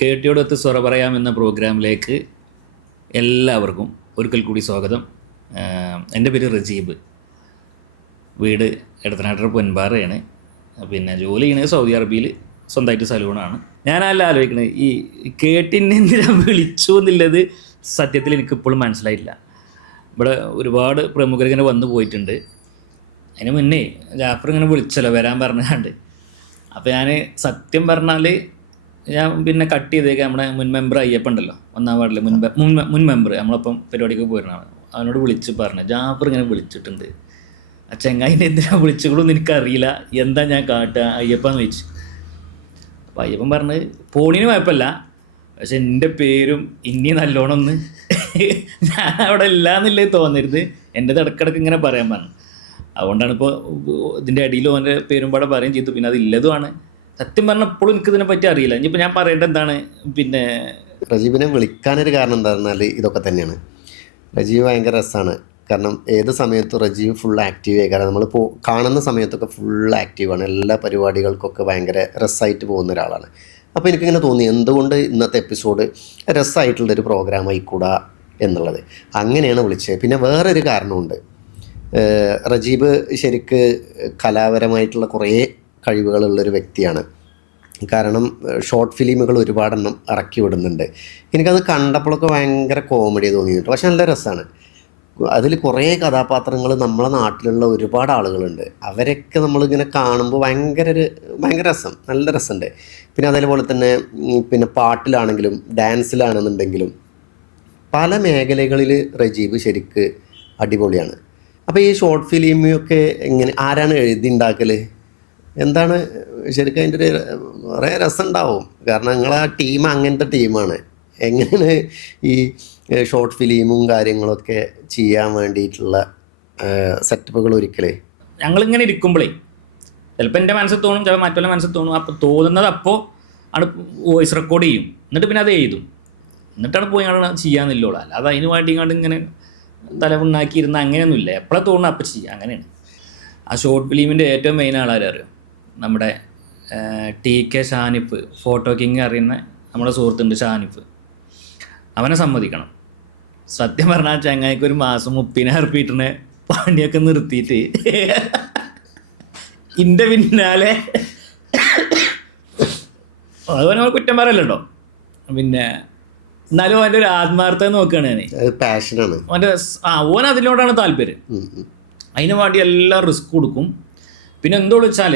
കേട്ടിയോടൊത്ത് സ്വറ പറയാം എന്ന പ്രോഗ്രാമിലേക്ക് എല്ലാവർക്കും ഒരിക്കൽ കൂടി സ്വാഗതം. എന്റെ പേര് റജീബ്. വീട് ഇടത്തനാട്ടർ പൊൻപാറയാണ്. പിന്നെ ജോലി ചെയ്യണത് സൗദി അറേബ്യയിൽ സ്വന്തമായിട്ട് സലൂണാണ്. ഞാനല്ല ആലോചിക്കുന്നത് ഈ കേട്ടിന്റെ എന്തിനാ വിളിച്ചു എന്നുള്ളത് സത്യത്തിൽ എനിക്ക് ഇപ്പോഴും മനസ്സിലായില്ല ഇവിടെ ഒരുപാട് പ്രമുഖർ ഇങ്ങനെ വന്നു പോയിട്ടുണ്ട്. അതിന് മുന്നേ ജാഫർ ഇങ്ങനെ വിളിച്ചല്ലോ വരാൻ പറഞ്ഞാണ്ട്. അപ്പോൾ ഞാൻ സത്യം പറഞ്ഞാൽ ഞാൻ പിന്നെ കട്ട് ചെയ്തേക്ക് നമ്മുടെ മുൻ മെമ്പർ അയ്യപ്പ ഉണ്ടല്ലോ ഒന്നാം വാർഡിലെ മുൻ മുൻ മെമ്പർ നമ്മളൊപ്പം പരിപാടിക്ക് പോയിരുന്നാണ് അവനോട് വിളിച്ച് പറഞ്ഞു ജാഫർ ഇങ്ങനെ വിളിച്ചിട്ടുണ്ട്. ആ ചെങ്ങായിനെ എന്തിനാ വിളിച്ചുകൊള്ളൂന്ന് എനിക്കറിയില്ല. എന്താ ഞാൻ കാട്ടുക അയ്യപ്പന്ന് ചോദിച്ചു. അപ്പോൾ അയ്യപ്പൻ പറഞ്ഞ് പോണിന് കുഴപ്പമില്ല. പക്ഷെ എന്റെ പേരും ഇനി നല്ലോണം ഒന്ന് ഞാൻ അവിടെ ഇല്ല എന്നുള്ളത് തോന്നരുത്. എന്റെ ഇടക്കിടക്ക് ഇങ്ങനെ പറയാൻ പറഞ്ഞു. അതുകൊണ്ടാണ് ഇപ്പോൾ ഇതിന്റെ അടിയിൽ ഓന്റെ പേരും പാടെ പറയുകയും ചെയ്തു. പിന്നെ അത് ഇല്ലതുമാണ് സത്യം പറഞ്ഞാൽ ഇപ്പോഴും എനിക്ക് ഇതിനെ പറ്റി അറിയില്ല. ഇനിയിപ്പോൾ ഞാൻ പറയേണ്ടത് എന്താണ്? പിന്നെ റജീബിനെ വിളിക്കാനൊരു കാരണം എന്താ പറഞ്ഞാൽ ഇതൊക്കെ തന്നെയാണ്. റജീവ് ഭയങ്കര രസമാണ് കാരണം ഏത് സമയത്തും റജീവ് ഫുൾ ആക്റ്റീവ് ആയി. കാരണം നമ്മൾ പോ കാണുന്ന സമയത്തൊക്കെ ഫുൾ ആക്റ്റീവാണ് എല്ലാ പരിപാടികൾക്കൊക്കെ ഭയങ്കര രസമായിട്ട് പോകുന്ന ഒരാളാണ്. അപ്പോൾ എനിക്കിങ്ങനെ തോന്നി എന്തുകൊണ്ട് ഇന്നത്തെ എപ്പിസോഡ് രസമായിട്ടുള്ളൊരു പ്രോഗ്രാം ആയിക്കൂടാ എന്നുള്ളത്. അങ്ങനെയാണ് വിളിച്ചത്. പിന്നെ വേറൊരു കാരണമുണ്ട്. റജീബ് ശരിക്ക് കലാപരമായിട്ടുള്ള കുറേ കഴിവുകളുള്ളൊരു വ്യക്തിയാണ്. കാരണം ഷോർട്ട് ഫിലിമുകൾ ഒരുപാടെണ്ണം ഇറക്കി വിടുന്നുണ്ട്. എനിക്കത് കണ്ടപ്പോഴൊക്കെ ഭയങ്കര കോമഡി തോന്നിയിട്ടുണ്ട്. പക്ഷെ നല്ല രസമാണ് അതിൽ കുറേ കഥാപാത്രങ്ങൾ നമ്മളെ നാട്ടിലുള്ള ഒരുപാട് ആളുകളുണ്ട്. അവരൊക്കെ നമ്മളിങ്ങനെ കാണുമ്പോൾ ഭയങ്കര ഒരു ഭയങ്കര രസം. നല്ല രസമുണ്ട്. പിന്നെ അതേപോലെ തന്നെ പിന്നെ പാട്ടിലാണെങ്കിലും ഡാൻസിലാണെന്നുണ്ടെങ്കിലും പല മേഖലകളിൽ റജീബ് ശരിക്ക് അടിപൊളിയാണ്. അപ്പോൾ ഈ ഷോർട്ട് ഫിലിമൊക്കെ എങ്ങനെ ആരാണ് എഴുതി ഉണ്ടാക്കൽ എന്താണ് ശരിക്കും അതിന്റെ ഒരു കുറേ രസമുണ്ടാവും. കാരണം നിങ്ങളാ ടീം അങ്ങനത്തെ ടീമാണ് എങ്ങനെയാണ് ഈ ഷോർട്ട് ഫിലിമും കാര്യങ്ങളൊക്കെ ചെയ്യാൻ വേണ്ടിയിട്ടുള്ള സെറ്റപ്പുകൾ ഒരിക്കലേ? ഞങ്ങളിങ്ങനെ ഇരിക്കുമ്പോഴേ ചിലപ്പോൾ എന്റെ മനസ്സിൽ തോന്നും ചിലപ്പോൾ മറ്റുള്ള മനസ്സിൽ തോന്നും അപ്പോൾ തോന്നുന്നത് അപ്പോൾ ആണ് വോയിസ് റെക്കോർഡ് ചെയ്യും. എന്നിട്ട് പിന്നെ അത് എഴുതും. എന്നിട്ടാണ് പോയി ഞങ്ങൾ ചെയ്യാന്നില്ലോളൂ അല്ലാതെ അതിന് വേണ്ടി ഇങ്ങോട്ട് ഇങ്ങനെ തലമുണ്ടാക്കിയിരുന്ന അങ്ങനെയൊന്നുമില്ല. എപ്പോഴാണ് തോന്നുന്നത് അപ്പോൾ ചെയ്യുക അങ്ങനെയാണ്. ആ ഷോർട്ട് ഫിലിമിന്റെ ഏറ്റവും മെയിൻ ആളാരും അറിയാം? നമ്മുടെ T K Shanip photo king അറിയുന്ന നമ്മുടെ സുഹൃത്തുണ്ട് ഷാനിപ്പ് അവനെ സമ്മതിക്കണം. സത്യം പറഞ്ഞാൽ ചങ്ങായിക്ക് ഒരു മാസം മുപ്പതിനായിരം ഉറുപ്പിട്ടിനെ പണിയൊക്കെ നിർത്തിയിട്ട് ഇന്റെ പിന്നാലെ അതുപോലെ നമ്മൾ കുറ്റം പറയല്ലോ പിന്നെ എന്നാലും അവന്റെ ഒരു ആത്മാർത്ഥത നോക്കുകയാണ് ഞാൻ പാഷനാണ് അവന്റെ ആ ഓൻ അതിനോടാണ് താല്പര്യം. അതിനു വേണ്ടി എല്ലാം റിസ്ക് കൊടുക്കും. പിന്നെ എന്തോ വെച്ചാൽ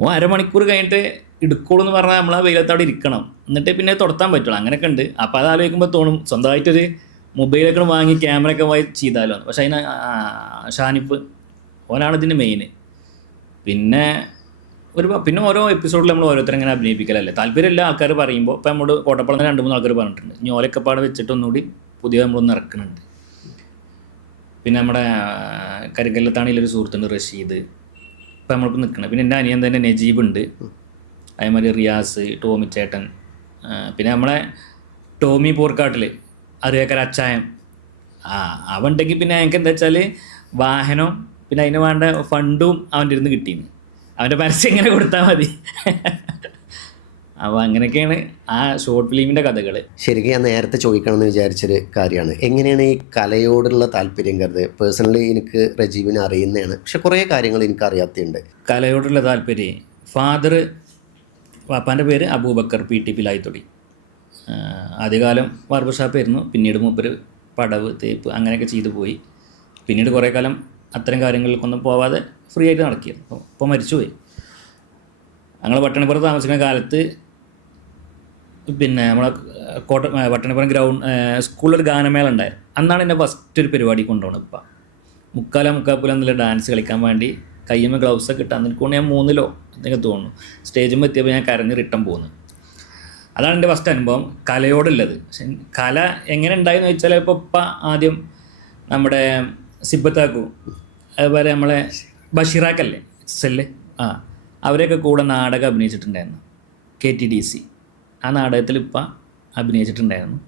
ഓ അരമണിക്കൂർ കഴിഞ്ഞിട്ട് എടുക്കുള്ളൂ എന്ന് പറഞ്ഞാൽ നമ്മൾ ആ വെയിലത്തവിടെ ഇരിക്കണം. എന്നിട്ട് പിന്നെ തുടത്താൻ പറ്റുള്ളൂ. അങ്ങനെയൊക്കെ ഉണ്ട്. അപ്പോൾ അത് ആലോചിക്കുമ്പോൾ തോന്നും സ്വന്തമായിട്ടൊരു മൊബൈലൊക്കെ വാങ്ങി ക്യാമറയൊക്കെ വാങ്ങി ചെയ്താലോ പക്ഷെ അതിന് ഷാനിപ്പ് ഓനാണ് ഇതിന്റെ മെയിൻ പിന്നെ ഒരു പിന്നെ ഓരോ എപ്പിസോഡിൽ നമ്മൾ ഓരോരുത്തരും ഇങ്ങനെ അഭിനയിപ്പിക്കലല്ലേ. താല്പര്യമില്ല ആൾക്കാർ പറയുമ്പോൾ ഇപ്പോൾ നമ്മൾ കോട്ടപ്പുറം രണ്ട് മൂന്ന് ആൾക്കാർ പറഞ്ഞിട്ടുണ്ട്. ഇനി വെച്ചിട്ടൊന്നുകൂടി വെച്ചിട്ട് ഒന്നുകൂടി പുതിയ നമ്മളൊന്ന് ഇറക്കുന്നുണ്ട്. പിന്നെ നമ്മുടെ കരിങ്കല്ലത്താണിയിലൊരു സുഹൃത്തുണ്ട് റഷീദ്. ഇപ്പം നമ്മളിപ്പോൾ നിൽക്കുന്നത് പിന്നെ എന്റെ അനിയൻ തന്നെ നജീബ് ഉണ്ട് അതേമാതിരി റിയാസ് ടോമി ചേട്ടൻ പിന്നെ നമ്മളെ ടോമി പോർക്കാട്ടിൽ അറിയാക്കര അച്ചായം ആ അവൻ ഉണ്ടെങ്കിൽ പിന്നെ ഞങ്ങൾക്ക് എന്താ വെച്ചാൽ വാഹനം പിന്നെ അതിന് വേണ്ട ഫണ്ടും അവന്റെ ഇരുന്ന് കിട്ടിയിരുന്നു അവന്റെ പരസ്യം എങ്ങനെ കൊടുത്താൽ മതി. അപ്പോൾ അങ്ങനെയൊക്കെയാണ് ആ ഷോർട്ട് ഫിലിമിന്റെ കഥകൾ ശരിക്കും ഞാൻ നേരത്തെ ചോദിക്കണം എന്ന് വിചാരിച്ചൊരു കാര്യമാണ്. എങ്ങനെയാണ് ഈ കലയോടുള്ള താല്പര്യം കരുത്? പേഴ്സണലി എനിക്ക് റജീവിനെ അറിയുന്നതാണ്. പക്ഷെ കുറേ കാര്യങ്ങൾ എനിക്ക് അറിയാത്തതുണ്ട് കലയോടുള്ള താല്പര്യം. ഫാദർ പാപ്പാന്റെ പേര് അബൂബക്കർ പി ടി പിലായിത്തൊടി ആദ്യകാലം ബാർബർ ഷാപ്പായിരുന്നു പിന്നീട് മൂപ്പര് പടവ് തേപ്പ് അങ്ങനെയൊക്കെ ചെയ്തു പോയി. പിന്നീട് കുറേ കാലം അത്തരം കാര്യങ്ങൾക്കൊന്നും പോവാതെ ഫ്രീ ആയിട്ട് നടക്കിയത് അപ്പോൾ ഇപ്പോൾ മരിച്ചുപോയി. ഞങ്ങൾ പട്ടണപ്പുറത്ത് താമസിക്കുന്ന കാലത്ത് പിന്നെ നമ്മളെ കോട്ട പട്ടണിപ്പുറം ഗ്രൗണ്ട് സ്കൂളിലൊരു ഗാനമേള ഉണ്ടായിരുന്നു അന്നാണ് എന്നെ ഫസ്റ്റ് ഒരു പരിപാടി കൊണ്ടുപോകുന്നത് ഇപ്പം. മുക്കാല മുക്കാപ്പുല എന്നുള്ള ഡാൻസ് കളിക്കാൻ വേണ്ടി കയ്യമ്മ ഗ്ലൗസ് ഒക്കെ ഇട്ടാൽ നിൽക്കൊണ്ട് ഞാൻ മൂന്നിലോ എന്തെങ്കിലും തോന്നുന്നു. സ്റ്റേജിൽ എത്തിയപ്പോൾ ഞാൻ കരഞ്ഞ് റിട്ടം പോകുന്നു അതാണ് എന്റെ ഫസ്റ്റ് അനുഭവം. കലയോടുള്ളത്. പക്ഷെ കല എങ്ങനെ ഉണ്ടായെന്ന് വെച്ചാൽ ഇപ്പോൾ ഇപ്പം ആദ്യം നമ്മുടെ സിബത്താക്കു അതുപോലെ നമ്മളെ ബഷീറാക്കല്ലേ സെല്ലേ ആ അവരെയൊക്കെ കൂടെ നാടകം അഭിനയിച്ചിട്ടുണ്ടായിരുന്നു. K T D C. ആ നാടകത്തിൽ ഇപ്പം അഭിനയിച്ചിട്ടുണ്ടായിരുന്നു.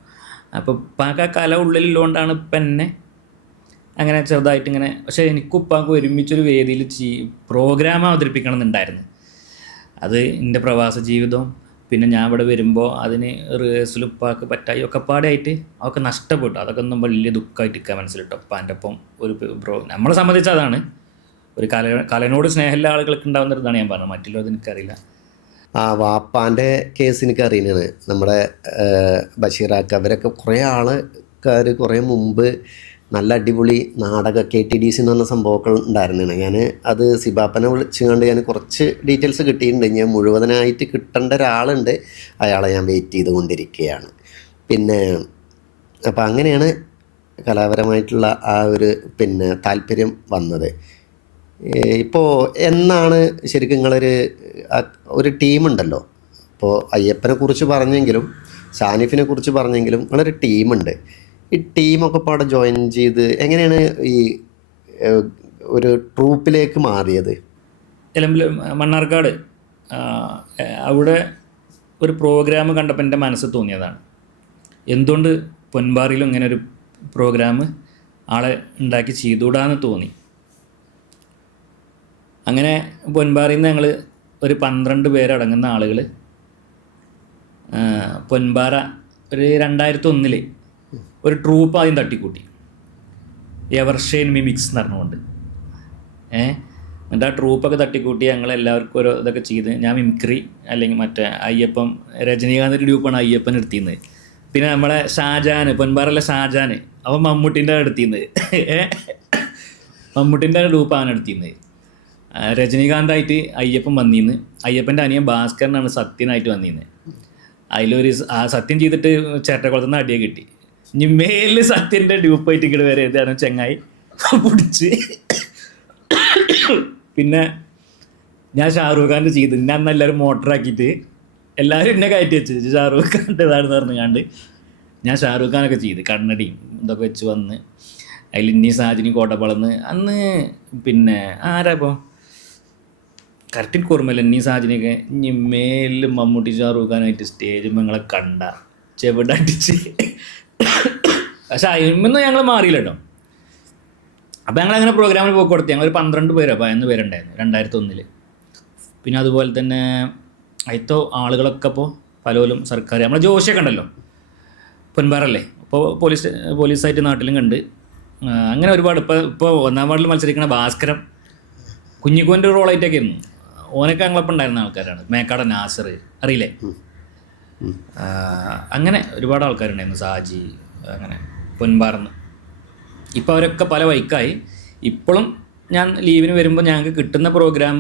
അപ്പോൾ ഇപ്പം ആ കല ഉള്ളിലുള്ളതുകൊണ്ടാണ് ഇപ്പം എന്നെ അങ്ങനെ ചെറുതായിട്ട് ഇങ്ങനെ പക്ഷേ എനിക്കും ഉപ്പാക്കും ഒരുമിച്ചൊരു വേദിയിൽ ചെയ് പ്രോഗ്രാം അവതരിപ്പിക്കണം എന്നുണ്ടായിരുന്നു അത് എന്റെ പ്രവാസ ജീവിതവും പിന്നെ ഞാൻ ഇവിടെ വരുമ്പോൾ അതിന് റിഹേഴ്സൽ ഉപ്പാക്ക് പറ്റായി ഒക്കെ പാടായിട്ട് അതൊക്കെ നഷ്ടപ്പെട്ടു. അതൊക്കെ ഒന്നും വലിയ ദുഃഖമായിട്ട് ഇരിക്കാൻ മനസ്സിലിട്ടോ. ഉപ്പാന്റെ ഒപ്പം ഒരു പ്രോ നമ്മളെ സംബന്ധിച്ച് അതാണ്. ഒരു കല കലനോട് സ്നേഹമുള്ള ആളുകൾക്ക് ഉണ്ടാകുന്ന ഇതാണ് ഞാൻ പറഞ്ഞത്. മറ്റുള്ളത് എനിക്കറിയില്ല. ആ വാപ്പാന്റെ കേസ് എനിക്ക് അറിയുന്നത്. നമ്മുടെ ബഷീറാക്ക് അവരൊക്കെ കുറേ ആൾക്കാർ കുറേ മുമ്പ് നല്ല അടിപൊളി നാടക കെ ടി ഡി സി എന്ന് പറഞ്ഞ സംഭവമൊക്കെ ഉണ്ടായിരുന്നതാണ് ഞാൻ അത് സിബാപ്പനെ വിളിച്ചുകൊണ്ട് ഞാൻ കുറച്ച് ഡീറ്റെയിൽസ് കിട്ടിയിട്ടുണ്ട്. ഞാൻ മുഴുവനായിട്ട് കിട്ടേണ്ട ഒരാളുണ്ട്. അയാളെ ഞാൻ വെയിറ്റ് ചെയ്തുകൊണ്ടിരിക്കുകയാണ്. പിന്നെ അപ്പോൾ അങ്ങനെയാണ് കലാപരമായിട്ടുള്ള ആ ഒരു പിന്നെ താല്പര്യം വന്നത്. ഇപ്പോൾ എന്നാണ് ശരിക്കും നിങ്ങളൊരു ഒരു ടീമുണ്ടല്ലോ? ഇപ്പോൾ അയ്യപ്പനെ കുറിച്ച് പറഞ്ഞെങ്കിലും സാനിഫിനെ കുറിച്ച് പറഞ്ഞെങ്കിലും നിങ്ങളൊരു ടീമുണ്ട്. ഈ ടീമൊക്കെ അവിടെ ജോയിൻ ചെയ്ത് എങ്ങനെയാണ് ഈ ഒരു ട്രൂപ്പിലേക്ക് മാറിയത്? എലമ്പിൽ മണ്ണാർക്കാട് അവിടെ ഒരു പ്രോഗ്രാം കണ്ടപ്പോൾ എന്റെ മനസ്സ് തോന്നിയതാണ് എന്തുകൊണ്ട് പൊൻപാറിയിലും ഇങ്ങനെ ഒരു പ്രോഗ്രാം ആളെ ഉണ്ടാക്കി ചെയ്തുകൂടാന്ന് തോന്നി. അങ്ങനെ പൊൻപാറിയിൽ നിന്ന് ഞങ്ങൾ ഒരു പന്ത്രണ്ട് പേരടങ്ങുന്ന ആളുകൾ പൊൻപാറ ഒരു രണ്ടായിരത്തി ഒന്നിൽ ഒരു ട്രൂപ്പ് ആദ്യം തട്ടിക്കൂട്ടി. എവർഷെയിൻ മിമിക്സ് എന്ന് പറഞ്ഞുകൊണ്ട്. ഏ? എന്നിട്ട് ആ ട്രൂപ്പൊക്കെ തട്ടിക്കൂട്ടി ഞങ്ങൾ എല്ലാവർക്കും ഓരോ ഇതൊക്കെ ചെയ്ത്. ഞാൻ മിമിക്രി അല്ലെങ്കിൽ മറ്റേ അയ്യപ്പം രജനീകാന്തിന്റെ ഡ്യൂപ്പാണ് അയ്യപ്പൻ എടുത്തിരുന്നത്. പിന്നെ നമ്മളെ ഷാജാന് പൊൻപാറയിലെ ഷാജാന് അവൻ മമ്മൂട്ടിന്റെ എടുത്തിരുന്നത്. മമ്മൂട്ടിന്റെ ഗ്രൂപ്പാണ് എടുത്തിരുന്നത്. രജനീകാന്തായിട്ട് അയ്യപ്പൻ വന്നിന്ന്. അയ്യപ്പന്റെ അനിയൻ ഭാസ്കരനാണ് സത്യനായിട്ട് വന്നിന്ന്. അതിലൊരു ആ സത്യം ചെയ്തിട്ട് ചേട്ടക്കുളത്തുനിന്ന് അടിയെ കിട്ടി. ഇനി മേലിൽ സത്യന്റെ ഡ്യൂപ്പായിട്ട് ഇങ്ങോട്ട് വരെ ഇതാണ് ചെങ്ങായി പിടിച്ച്. പിന്നെ ഞാൻ ഷാറൂഖ് ഖാന്റെ ചെയ്ത്. ഞാൻ അന്ന് എല്ലാവരും മോട്ടറാക്കിയിട്ട് എല്ലാവരും എന്നെ കയറ്റി വെച്ച്. ഷാറൂഖ് ഖാന്റെ ഇതാണെന്ന് പറഞ്ഞു കണ്ട് ഞാൻ ഷാറൂഖ് ഖാനൊക്കെ ചെയ്ത്. കണ്ണടിയും ഇതൊക്കെ വെച്ച് വന്ന്. അതിൽ ഇന്നീ സാജിനി കോട്ടപ്പളന്ന് അന്ന് പിന്നെ ആരാ ഇപ്പോൾ കറക്റ്റിൽ ഓർമ്മയില്ല എന്നീ സാഹചര്യമൊക്കെ ഇനി മേലിൽ മമ്മൂട്ടി ഷാറൂഖ് ഖാനായിട്ട് സ്റ്റേജ് ഞങ്ങളെ കണ്ട. ചെവിടടിച്ച് പക്ഷെ അതിൽ ഞങ്ങൾ മാറിയില്ല കേട്ടോ അപ്പോൾ ഞങ്ങൾ അങ്ങനെ പ്രോഗ്രാമിൽ പോയി കൊടുത്തു. ഞങ്ങൾ ഒരു പന്ത്രണ്ട് പേരോ പതിനൊന്ന് പേരുണ്ടായിരുന്നു രണ്ടായിരത്തി ഒന്നിൽ പിന്നെ അതുപോലെ തന്നെ അതിത്തോ ആളുകളൊക്കെ ഇപ്പോൾ പലരും സർക്കാർ നമ്മളെ ജോഷിയൊക്കെ ഉണ്ടല്ലോ പൊൻപാറല്ലേ? ഇപ്പോൾ പോലീസ് പോലീസായിട്ട് നാട്ടിലും കണ്ട്. അങ്ങനെ ഒരുപാട്. ഇപ്പോൾ ഇപ്പോൾ ഒന്നാം വാർഡിൽ മത്സരിക്കുന്ന ഭാസ്കരം കുഞ്ഞിക്കോന്റെ റോളായിട്ടൊക്കെ ആയിരുന്നു. ഓനൊക്കെ ഞങ്ങളൊപ്പം ഉണ്ടായിരുന്ന ആൾക്കാരാണ്. മേക്കാട നാസർ അറിയില്ലേ? അങ്ങനെ ഒരുപാട് ആൾക്കാരുണ്ടായിരുന്നു. സാജി അങ്ങനെ പൊൻപാറന്ന്. ഇപ്പോൾ അവരൊക്കെ പല വൈക്കായി ഇപ്പോഴും ഞാൻ ലീവിന് വരുമ്പോൾ ഞങ്ങൾക്ക് കിട്ടുന്ന പ്രോഗ്രാം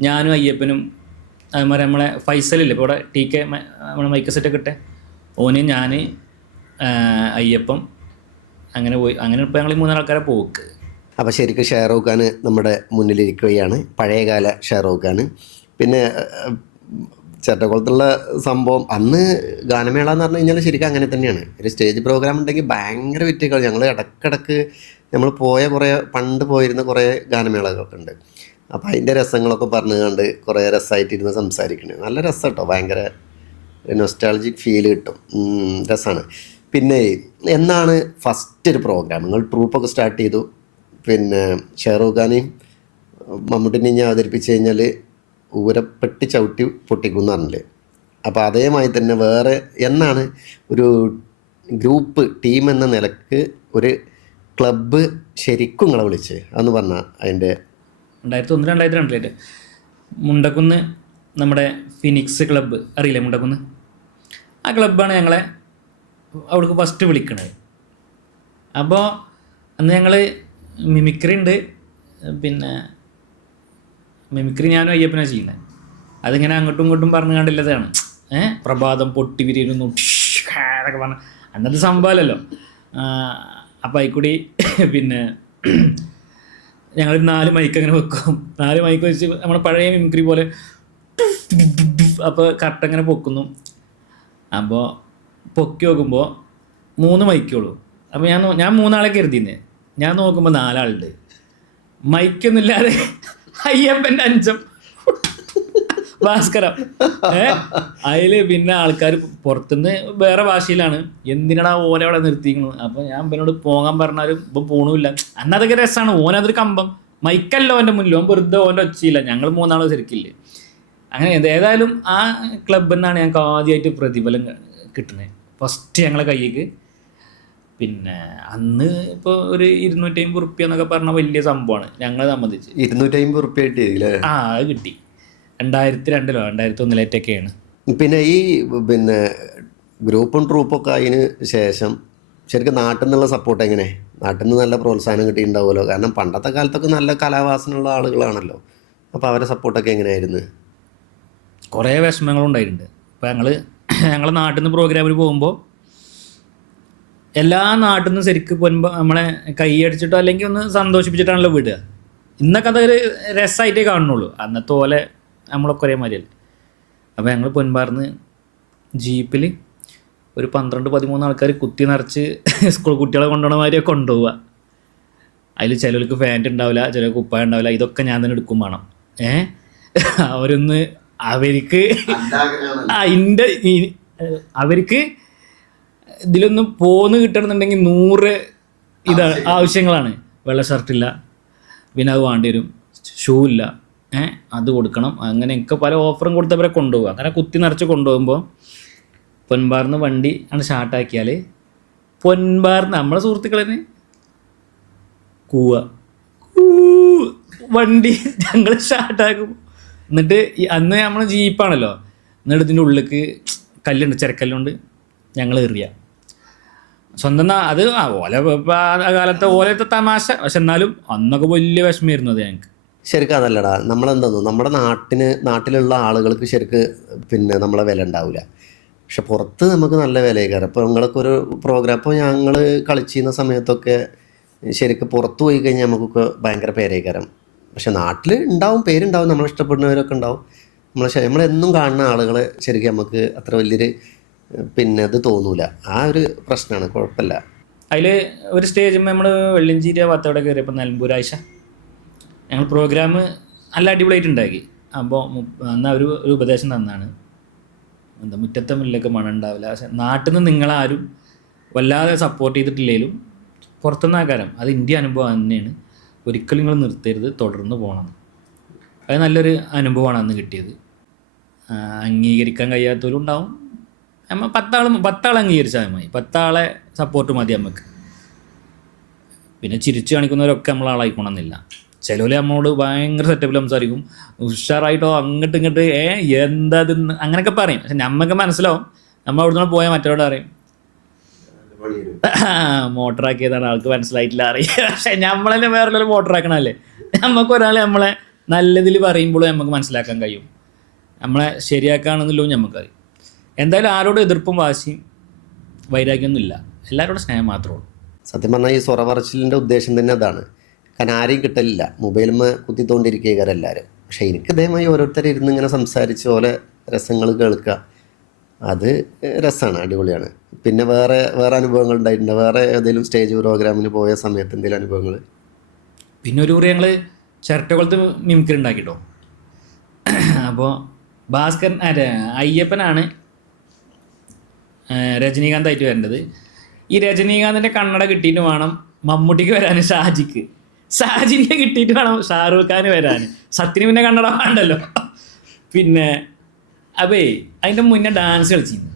ഞാനും അയ്യപ്പനും അതുമാതിരി നമ്മളെ ഫൈസലില്ലേ? ഇപ്പോൾ ഇവിടെ ടി കെ നമ്മളെ മൈക്ക് സെറ്റൊക്കെ ഇട്ടെ. ഓന് ഞാൻ അയ്യപ്പം അങ്ങനെ പോയി. അങ്ങനെ ഇപ്പോൾ ഞങ്ങൾ മൂന്നാൾക്കാരെ പോക്ക്. അപ്പോൾ ശരിക്കും ഷെയറൂഖ് ഖാൻ നമ്മുടെ മുന്നിലിരിക്കുകയാണ്. പഴയകാല ഷെയറൂഖ് ഖാൻ പിന്നെ ചേട്ടക്കുളത്തുള്ള സംഭവം അന്ന് ഗാനമേള എന്ന് പറഞ്ഞു കഴിഞ്ഞാൽ ശരിക്കും അങ്ങനെ തന്നെയാണ്. ഒരു സ്റ്റേജ് പ്രോഗ്രാം ഉണ്ടെങ്കിൽ ഭയങ്കര വിറ്റുകൾ. ഞങ്ങൾ ഇടക്കിടക്ക് നമ്മൾ പോയ കുറേ പണ്ട് പോയിരുന്ന കുറേ ഗാനമേളകളൊക്കെ ഉണ്ട്. അപ്പോൾ അതിന്റെ രസങ്ങളൊക്കെ പറഞ്ഞു കണ്ട് കുറേ രസമായിട്ടിരുന്ന് സംസാരിക്കണേ. നല്ല രസം കേട്ടോ ഭയങ്കര നൊസ്റ്റാളജിക് ഫീൽ കിട്ടും. രസമാണ് പിന്നെ എന്നാണ് ഫസ്റ്റ് ഒരു പ്രോഗ്രാം നിങ്ങൾ ട്രൂപ്പൊക്കെ സ്റ്റാർട്ട് ചെയ്തു. പിന്നെ ഷാറൂഖ് ഖാനെയും മമ്മൂട്ടിനെയും ഞാൻ അവതരിപ്പിച്ച് കഴിഞ്ഞാൽ ഊരപ്പെട്ടി ചവിട്ടി പൊട്ടിക്കും പറഞ്ഞില്ലേ. അപ്പോൾ അതേമായി തന്നെ വേറെ എന്നാണ് ഒരു ഗ്രൂപ്പ് ടീം എന്ന നിലയ്ക്ക് ഒരു ക്ലബ്ബ് ശരിക്കും നിങ്ങളെ വിളിച്ച് അതെന്ന് പറഞ്ഞാൽ അതിന്റെ രണ്ടായിരത്തി ഒന്ന് രണ്ടായിരത്തി രണ്ടിലേ മുണ്ടക്കുന്ന് നമ്മുടെ ഫിനിക്സ് ക്ലബ്ബ് അറിയില്ലേ മുണ്ടക്കുന്ന്? ആ ക്ലബ്ബാണ് ഞങ്ങളെ അവിടേക്ക് ഫസ്റ്റ് വിളിക്കണത്. അപ്പോൾ അന്ന് ഞങ്ങൾ മിമിക്രി ഉണ്ട് പിന്നെ മിമിക്രി ഞാനും അയ്യപ്പനാണ് ചെയ്യുന്നത് അതിങ്ങനെ അങ്ങോട്ടും ഇങ്ങോട്ടും പറഞ്ഞു കണ്ടില്ലതാണ്. ഏഹ് പ്രഭാതം പൊട്ടി വിരിയിരുന്നു എന്നൊക്കെ പറഞ്ഞ. അന്നത്തെ സംഭവമല്ലല്ലോ. അപ്പം അതിൽക്കൂടി പിന്നെ ഞങ്ങൾ നാല് മൈക്ക് അങ്ങനെ വെക്കും. നാല് മൈക്ക് വെച്ച് നമ്മുടെ പഴയ മിമിക്രി പോലെ അപ്പോൾ കറക്റ്റ് അങ്ങനെ പൊക്കുന്നു. അപ്പോൾ പൊക്കി നോക്കുമ്പോൾ മൂന്ന് മൈക്കുള്ളൂ അപ്പോൾ ഞാൻ ഞാൻ മൂന്നാളെ കരുതിന്ന് ഞാൻ നോക്കുമ്പോൾ നാലാളുണ്ട്. മൈക്കൊന്നുമില്ലാതെ അയ്യപ്പന്റെ അഞ്ചം. ഭാസ്കരം. അതിൽ പിന്നെ ആൾക്കാർ പുറത്തുനിന്ന് വേറെ ഭാഷയിലാണ്. എന്തിനാണ് ഓനെ അവിടെ നിർത്തിക്കുന്നത് അപ്പോൾ ഞാൻ ഇവനോട് പോകാൻ പറഞ്ഞാലും ഇപ്പൊ പോണില്ല. അന്നതൊക്കെ രസമാണ് ഓനതൊരു കമ്പം. മൈക്കല്ല ഓന്റെ മുന്നിൽ. ഓൻ വെറുതെ ഓന്റെ ഒച്ചയില്ല. ഞങ്ങൾ മൂന്നാളും ശരിക്കില്ലേ? അങ്ങനെ ഏതായാലും ആ ക്ലബിൽ നിന്നാണ് ഞങ്ങൾക്ക് ആദ്യമായിട്ട് പ്രതിഫലം കിട്ടുന്നത്. ഫസ്റ്റ് ഞങ്ങളെ കയ്യിക്ക് പിന്നെ അന്ന് ഇപ്പോൾ ഒരു ഇരുന്നൂറ്റി അമ്പത് റുപ്യ എന്നൊക്കെ പറഞ്ഞ വലിയ സംഭവമാണ് ഞങ്ങളെ സംബന്ധിച്ച്. ഇരുന്നൂറ്റി അമ്പത് റുപ്യ കിട്ടി ആ അത് കിട്ടി. രണ്ടായിരത്തി രണ്ടിലോ രണ്ടായിരത്തി ഒന്നിലേറ്റൊക്കെയാണ് പിന്നെ ഈ പിന്നെ ഗ്രൂപ്പും ട്രൂപ്പൊക്കെ അതിന് ശേഷം ശരിക്കും നാട്ടിൽ നിന്നുള്ള സപ്പോർട്ട് എങ്ങനെ? നാട്ടിൽ നിന്ന് നല്ല പ്രോത്സാഹനം കിട്ടിയിട്ടുണ്ടാവുമല്ലോ. കാരണം പണ്ടത്തെ കാലത്തൊക്കെ നല്ല കലാവാസനയുള്ള ആളുകളാണല്ലോ. അപ്പോൾ അവരെ സപ്പോർട്ടൊക്കെ എങ്ങനെയായിരുന്നു? കുറേ വിഷമങ്ങളുണ്ടായിട്ടുണ്ട്. അപ്പോൾ ഞങ്ങൾ ഞങ്ങൾ നാട്ടിൽ നിന്ന് പ്രോഗ്രാമിന് പോകുമ്പോൾ എല്ലാ നാട്ടിൽ നിന്നും ശരിക്കും പൊൻപ നമ്മളെ കൈയടിച്ചിട്ടോ അല്ലെങ്കിൽ ഒന്ന് സന്തോഷിപ്പിച്ചിട്ടാണല്ലോ വിടുക. ഇന്നൊക്കെ അതൊരു രസമായിട്ടേ കാണുന്നുള്ളൂ. അന്നത്തെ പോലെ നമ്മളൊക്കെ ഒരേ മാതിരിയല്ലേ അപ്പോൾ ഞങ്ങൾ പൊൻപാർന്ന് ജീപ്പിൽ ഒരു പന്ത്രണ്ട് പതിമൂന്ന് ആൾക്കാർ കുത്തി നിറച്ച് സ്കൂൾ കുട്ടികളെ കൊണ്ടുപോകണ മാതിരിയൊക്കെ കൊണ്ടുപോവുക അതിൽ ചിലർക്ക് ഫാന്റ് ഉണ്ടാവില്ല ചിലർക്ക് കുപ്പായ ഉണ്ടാവില്ല ഇതൊക്കെ ഞാൻ തന്നെ എടുക്കും വേണം. ഏ? അവരൊന്ന് അവർക്ക് അതിന്റെ അവർക്ക് ഇതിലൊന്ന് പോന്ന് കിട്ടണമെന്നുണ്ടെങ്കിൽ നൂറ് ഇത് ആവശ്യങ്ങളാണ്. വെള്ള ഷർട്ടില്ല പിന്നെ അത് വേണ്ടി വരും. ഷൂ ഇല്ല. ഏഹ് അത് കൊടുക്കണം. അങ്ങനെയൊക്കെ പല ഓഫറും കൊടുത്തവരെ കൊണ്ടുപോകും. അങ്ങനെ കുത്തി നിറച്ച് കൊണ്ടുപോകുമ്പോൾ പൊൻപാർന്ന് വണ്ടി ആണ് സ്റ്റാർട്ടാക്കിയാൽ പൊൻപാർന്ന് നമ്മളെ സുഹൃത്തുക്കളെ കൂവ. വണ്ടി ഞങ്ങൾ സ്റ്റാർട്ടാക്കും എന്നിട്ട് അന്ന് നമ്മൾ ജീപ്പാണല്ലോ എന്നിട്ട് ഇതിന്റെ ഉള്ളിലേക്ക് കല്ലുണ്ട് ചിരക്കല്ലുണ്ട്. ഞങ്ങൾ എറിയ. സ്വന്തം അത് ആ ഓല ആ കാലത്തെ ഓലത്തെ തമാശ. പക്ഷെ എന്നാലും അന്നൊക്കെ വലിയ വിഷമമായിരുന്നു അത് ഞങ്ങൾക്ക് ശരിക്കും അതല്ലടാ. നമ്മളെന്തോന്നു നമ്മുടെ നാട്ടിന് നാട്ടിലുള്ള ആളുകൾക്ക് ശരിക്ക് പിന്നെ നമ്മളെ വില ഉണ്ടാവില്ല പക്ഷെ പുറത്ത് നമുക്ക് നല്ല വിലയേക്കാരം. അപ്പോൾ നിങ്ങളൊക്കെ ഒരു പ്രോഗ്രാം ഇപ്പോൾ ഞങ്ങൾ കളിച്ചിരുന്ന സമയത്തൊക്കെ ശരിക്കും പുറത്ത് പോയി കഴിഞ്ഞാൽ നമുക്കൊക്കെ ഭയങ്കര പേരേക്കാരം. പക്ഷെ നാട്ടിൽ ഉണ്ടാവും പേരുണ്ടാവും. നമ്മളിഷ്ടപ്പെടുന്നവരൊക്കെ ഉണ്ടാവും. നമ്മളെ നമ്മളെന്നും കാണുന്ന ആളുകളെ ശരിക്കും നമുക്ക് അത്ര വലിയൊരു പിന്നെ അത് തോന്നൂല. ആ ഒരു പ്രശ്നമാണ് കുഴപ്പമില്ല അതിൽ ഒരു സ്റ്റേജ് നമ്മൾ വെള്ളിഞ്ചീരി ഭാഗത്തോടെ കയറിയപ്പോൾ നിലമ്പൂരാഴ്ച ഞങ്ങൾ പ്രോഗ്രാം നല്ല അടിപൊളിയായിട്ട് ഉണ്ടാക്കി അപ്പോൾ അന്ന് അവർ ഒരു ഉപദേശം തന്നാണ്. എന്താ മുറ്റത്തെ മുല്ലൊക്കെ മണം ഉണ്ടാവില്ല പക്ഷെ നാട്ടിൽ നിന്ന് നിങ്ങളാരും വല്ലാതെ സപ്പോർട്ട് ചെയ്തിട്ടില്ലെങ്കിലും പുറത്തുനിന്ന് ആകാരം അത് ഇന്ത്യ അനുഭവം തന്നെയാണ്. ഒരിക്കലും നിങ്ങൾ നിർത്തരുത് തുടർന്ന് പോകണം. അത് നല്ലൊരു അനുഭവമാണ് അന്ന് കിട്ടിയത്. അംഗീകരിക്കാൻ കഴിയാത്തവരും ഉണ്ടാവും. നമ്മൾ പത്താൾ പത്താൾ അംഗീകരിച്ചാൽ മതി. പത്താളെ സപ്പോർട്ട് മതി നമുക്ക് പിന്നെ ചിരിച്ചു കാണിക്കുന്നവരൊക്കെ നമ്മൾ ആളായിക്കോണമെന്നില്ല ചിലവർ നമ്മളോട് ഭയങ്കര സെറ്റപ്പിൽ സംസാരിക്കും. ഉഷാറായിട്ടോ അങ്ങോട്ട് ഇങ്ങോട്ട് ഏ എന്താ അങ്ങനെയൊക്കെ പറയും. പക്ഷെ നമ്മൾക്ക് മനസ്സിലാവും. നമ്മൾ അവിടെ നിന്ന് പോയാൽ മറ്റവരോട് അറിയും. മോട്ടറാക്കിയതാണ് ആൾക്ക് മനസ്സിലായിട്ടില്ല അറിയാം. പക്ഷെ നമ്മളെന്നെ വേറെ മോട്ടറാക്കണല്ലേ നമുക്ക് ഒരാളെ നമ്മളെ നല്ലതിൽ പറയുമ്പോഴും നമുക്ക് മനസ്സിലാക്കാൻ കഴിയും. നമ്മളെ ശരിയാക്കുകയാണെന്നല്ലോ നമുക്കറിയാം എന്തായാലും ആരോടും എതിർപ്പും വാശിയും വൈരാഗ്യമൊന്നും ഇല്ല എല്ലാവരോടും സ്നേഹം മാത്രമേ ഉള്ളൂ. സത്യം പറഞ്ഞാൽ ഈ സ്വറവറച്ചിലിന്റെ ഉദ്ദേശം തന്നെ അതാണ്. കാരണം ആരെയും കിട്ടലില്ല. മൊബൈലിൽ കുത്തിത്തോണ്ടിരിക്കുക എല്ലാവരും. പക്ഷേ എനിക്ക് ഇതേമായി ഓരോരുത്തർ ഇരുന്ന് ഇങ്ങനെ സംസാരിച്ച് പോലെ രസങ്ങൾ കേൾക്കുക. അത് രസമാണ് അടിപൊളിയാണ്. പിന്നെ വേറെ വേറെ അനുഭവങ്ങൾ ഉണ്ടായിട്ടുണ്ട്? വേറെ ഏതെങ്കിലും സ്റ്റേജ് പ്രോഗ്രാമിന് പോയ സമയത്ത് എന്തെങ്കിലും അനുഭവങ്ങൾ പിന്നെ ഒരു കുറി ഞങ്ങൾ ചിരട്ടകുളത്ത് മിമിക്രി ഉണ്ടാക്കിട്ടോ. അപ്പോൾ ഭാസ്കരൻ അല്ല അയ്യപ്പനാണ് രജനീകാന്തായിട്ട് വരേണ്ടത്. ഈ രജനീകാന്തിന്റെ കണ്ണട കിട്ടിയിട്ട് വേണം മമ്മൂട്ടിക്ക് വരാൻ ഷാജിക്ക്. ഷാജിന്റെ കിട്ടിയിട്ട് വേണം ഷാറൂഖ് ഖാന് വരാൻ. സത്യന് പിന്നെ കണ്ണട വേണ്ടല്ലോ. പിന്നെ അപ്പേ അതിന്റെ മുന്നേ ഡാൻസ് കളിച്ചിരുന്നു.